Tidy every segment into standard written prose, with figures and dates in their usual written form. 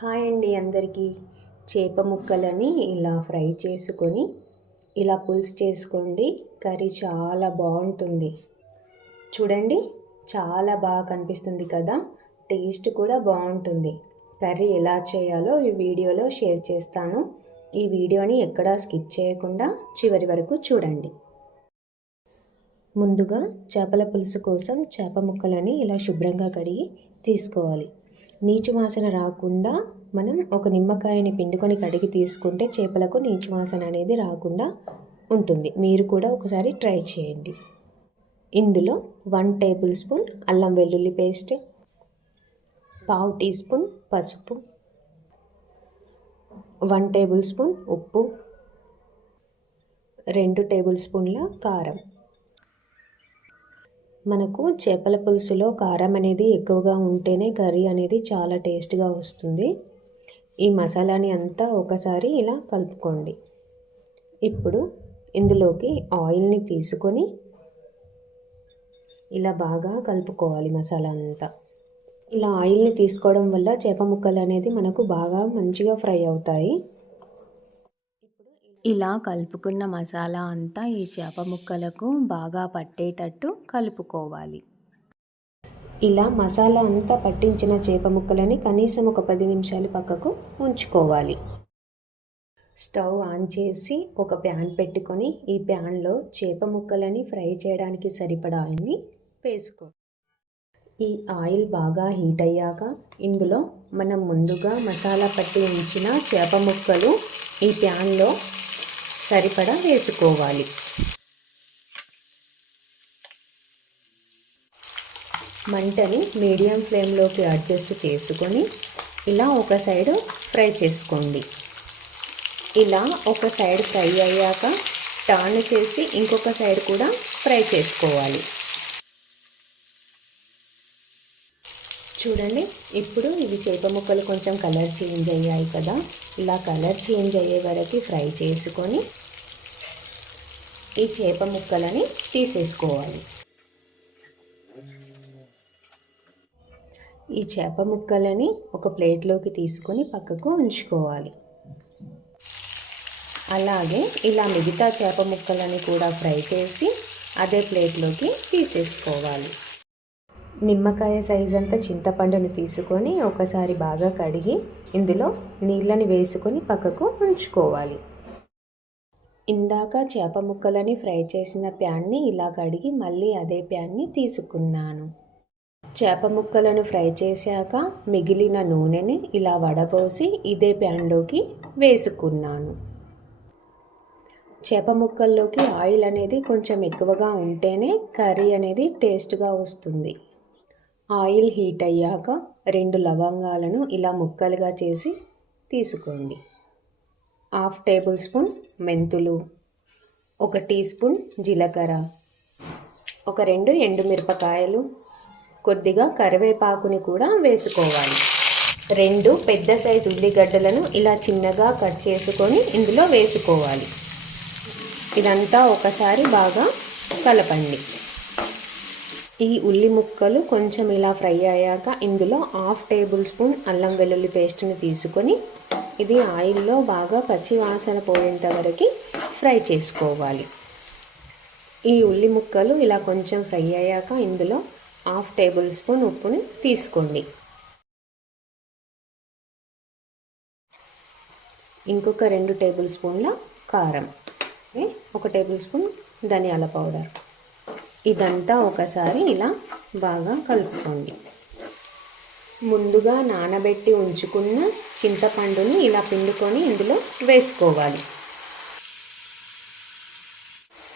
Hi అండి అందరికీ. చేప ముక్కలని ఇలా ఫ్రై చేసుకొని ఇలా పులుసు చేసుకోండి. కర్రీ చాలా బాగుంటుంది. చూడండి, చాలా బాగా కనిపిస్తుంది కదా. టేస్ట్ కూడా బాగుంటుంది. కర్రీ ఎలా చేయాలో ఈ వీడియోలో షేర్ చేస్తాను. ఈ వీడియోని ఎక్కడా స్కిప్ చేయకుండా చివరి వరకు చూడండి. ముందుగా చేపల పులుసు కోసం చేప ముక్కలని ఇలా శుభ్రంగా కడిగి తీసుకోవాలి. నీచు వాసన రాకుండా మనం ఒక నిమ్మకాయని పిండుకొని కడిగి తీసుకుంటే చేపలకు నీచు వాసన అనేది రాకుండా ఉంటుంది. మీరు కూడా ఒకసారి ట్రై చేయండి. ఇందులో 1 టేబుల్ స్పూన్ అల్లం వెల్లుల్లి పేస్ట్, 1/2 టీ స్పూన్ పసుపు, 1 టేబుల్ స్పూన్ ఉప్పు, 2 టేబుల్ స్పూన్ల కారం. మనకు చేపల పులుసులో కారం అనేది ఎక్కువగా ఉంటేనే కర్రీ అనేది చాలా టేస్ట్గా వస్తుంది. ఈ మసాలాని అంతా ఒకసారి ఇలా కలుపుకోండి. ఇప్పుడు ఇందులోకి ఆయిల్ని తీసుకొని ఇలా బాగా కలుపుకోవాలి మసాలా అంతా. ఇలా ఆయిల్ని తీసుకోవడం వల్ల చేప ముక్కలు అనేది మనకు బాగా మంచిగా ఫ్రై అవుతాయి. ఇలా కలుపుకున్న మసాలా అంతా ఈ చేప ముక్కలకు బాగా పట్టేటట్టు కలుపుకోవాలి. ఇలా మసాలా అంతా పట్టించిన చేప ముక్కలని కనీసం ఒక 10 నిమిషాలు పక్కకు ఉంచుకోవాలి. స్టవ్ ఆన్ చేసి ఒక ప్యాన్ పెట్టుకొని ఈ ప్యాన్లో చేప ముక్కలని ఫ్రై చేయడానికి సరిపడా ఆయిల్ని వేసుకో. ఈ ఆయిల్ బాగా హీట్ అయ్యాక ఇందులో మనం ముందుగా మసాలా పట్టి ఉంచిన చేప ముక్కలు ఈ ప్యాన్లో సరిపడా వేసుకోవాలి. మంటని మీడియం ఫ్లేమ్లోకి అడ్జస్ట్ చేసుకొని ఇలా ఒక సైడ్ ఫ్రై చేసుకోండి. ఇలా ఒక సైడ్ ఫ్రై అయ్యాక టర్న్ చేసి ఇంకొక సైడ్ కూడా ఫ్రై చేసుకోవాలి. చూడండి, ఇప్పుడు ఇవి చేప ముక్కలు కొంచెం కలర్ చేంజ్ అయ్యాయి కదా. ఇలా కలర్ చేంజ్ అయ్యే వరకు ఫ్రై చేసుకొని ఈ చేప ముక్కలని తీసేసుకోవాలి. ఈ చేప ముక్కలని ఒక ప్లేట్లోకి తీసుకొని పక్కకు ఉంచుకోవాలి. అలాగే ఇలా మిగతా చేప ముక్కలని కూడా ఫ్రై చేసి అదే ప్లేట్లోకి తీసేసుకోవాలి. నిమ్మకాయ సైజ్ అంత చింతపండుని తీసుకొని ఒకసారి బాగా కడిగి ఇందులో నీళ్ళని వేసుకొని పక్కకు ఉంచుకోవాలి. ఇందాక చేప ముక్కలని ఫ్రై చేసిన ప్యాన్ని ఇలా కడిగి మళ్ళీ అదే ప్యాన్ని తీసుకున్నాను. చేప ముక్కలను ఫ్రై చేశాక మిగిలిన నూనెని ఇలా వడపోసి ఇదే ప్యాన్లోకి వేసుకున్నాను. చేప ముక్కల్లోకి ఆయిల్ అనేది కొంచెం ఎక్కువగా ఉంటేనే కర్రీ అనేది టేస్ట్గా వస్తుంది. ఆయిల్ హీట్ అయ్యాక 2 లవంగాలను ఇలా ముక్కలుగా చేసి తీసుకోండి. 1/2 టేబుల్ స్పూన్ మెంతులు, 1 టీ స్పూన్ జీలకర్ర, ఒక 2 ఎండుమిరపకాయలు, కొద్దిగా కరివేపాకుని కూడా వేసుకోవాలి. 2 పెద్ద సైజు ఉల్లిగడ్డలను ఇలా చిన్నగా కట్ చేసుకొని ఇందులో వేసుకోవాలి. ఇదంతా ఒకసారి బాగా కలపండి. ఈ ఉల్లి ముక్కలు కొంచెం ఇలా ఫ్రై అయ్యాక ఇందులో 1/2 టేబుల్ స్పూన్ అల్లం వెల్లుల్లి పేస్ట్ని తీసుకొని ఇది ఆయిల్లో బాగా పచ్చి వాసన పోయేంత వరకు ఫ్రై చేసుకోవాలి. ఈ ఉల్లి ముక్కలు ఇలా కొంచెం ఫ్రై అయ్యాక ఇందులో 1/2 టేబుల్ స్పూన్ ఉప్పుని తీసుకోండి. ఇంకొక 2 టేబుల్ స్పూన్ల కారం, 1 టేబుల్ స్పూన్ ధనియాల పౌడర్. ఇదంతా ఒకసారి ఇలా బాగా కలుపుకోండి. ముందుగా నానబెట్టి ఉంచుకున్న చింతపండుని ఇలా పిండుకొని ఇందులో వేసుకోవాలి.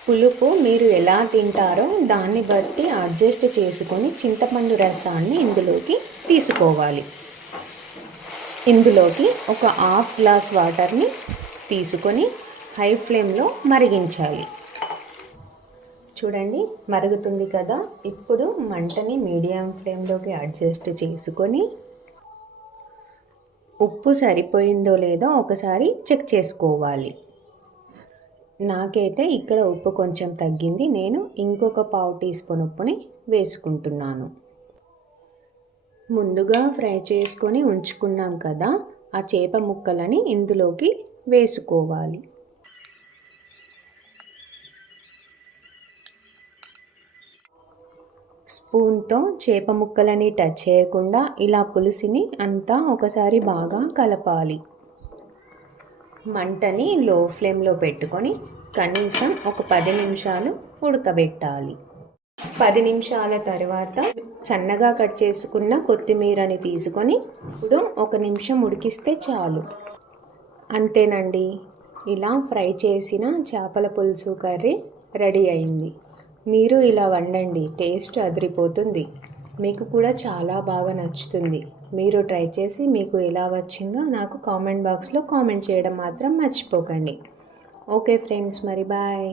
పులుపు మీరు ఎలా తింటారో దాన్ని బట్టి అడ్జస్ట్ చేసుకొని చింతపండు రసాన్ని ఇందులోకి తీసుకోవాలి. ఇందులోకి ఒక 1/2 గ్లాస్ వాటర్ని తీసుకొని హై ఫ్లేమ్లో మరిగించాలి. చూడండి, మరుగుతుంది కదా. ఇప్పుడు మంటని మీడియం ఫ్లేమ్లోకి అడ్జస్ట్ చేసుకొని ఉప్పు సరిపోయిందో లేదో ఒకసారి చెక్ చేసుకోవాలి. నాకైతే ఇక్కడ ఉప్పు కొంచెం తగ్గింది. నేను ఇంకొక 1/2 టీ స్పూన్ ఉప్పుని వేసుకుంటున్నాను. ముందుగా ఫ్రై చేసుకొని ఉంచుకున్నాం కదా, ఆ చేప ముక్కలని ఇందులోకి వేసుకోవాలి. స్పూన్తో చేప ముక్కలని టచ్ చేయకుండా ఇలా పులుసుని అంతా ఒకసారి బాగా కలపాలి. మంటని లో ఫ్లేమ్లో పెట్టుకొని కనీసం ఒక 10 నిమిషాలు ఉడకబెట్టాలి. 10 నిమిషాల తర్వాత సన్నగా కట్ చేసుకున్న కొత్తిమీరని తీసుకొని ఇప్పుడు 1 నిమిషం ఉడికిస్తే చాలు. అంతేనండి, ఇలా ఫ్రై చేసిన చేపల పులుసు కర్రీ రెడీ అయింది. మీరు ఇలా వండండి, టేస్ట్ అదిరిపోతుంది. మీకు కూడా చాలా బాగా నచ్చుతుంది. మీరు ట్రై చేసి మీకు ఎలా వచ్చిందో నాకు కామెంట్ బాక్స్లో కామెంట్ చేయడం మాత్రం మర్చిపోకండి. ఓకే ఫ్రెండ్స్, మరి బాయ్.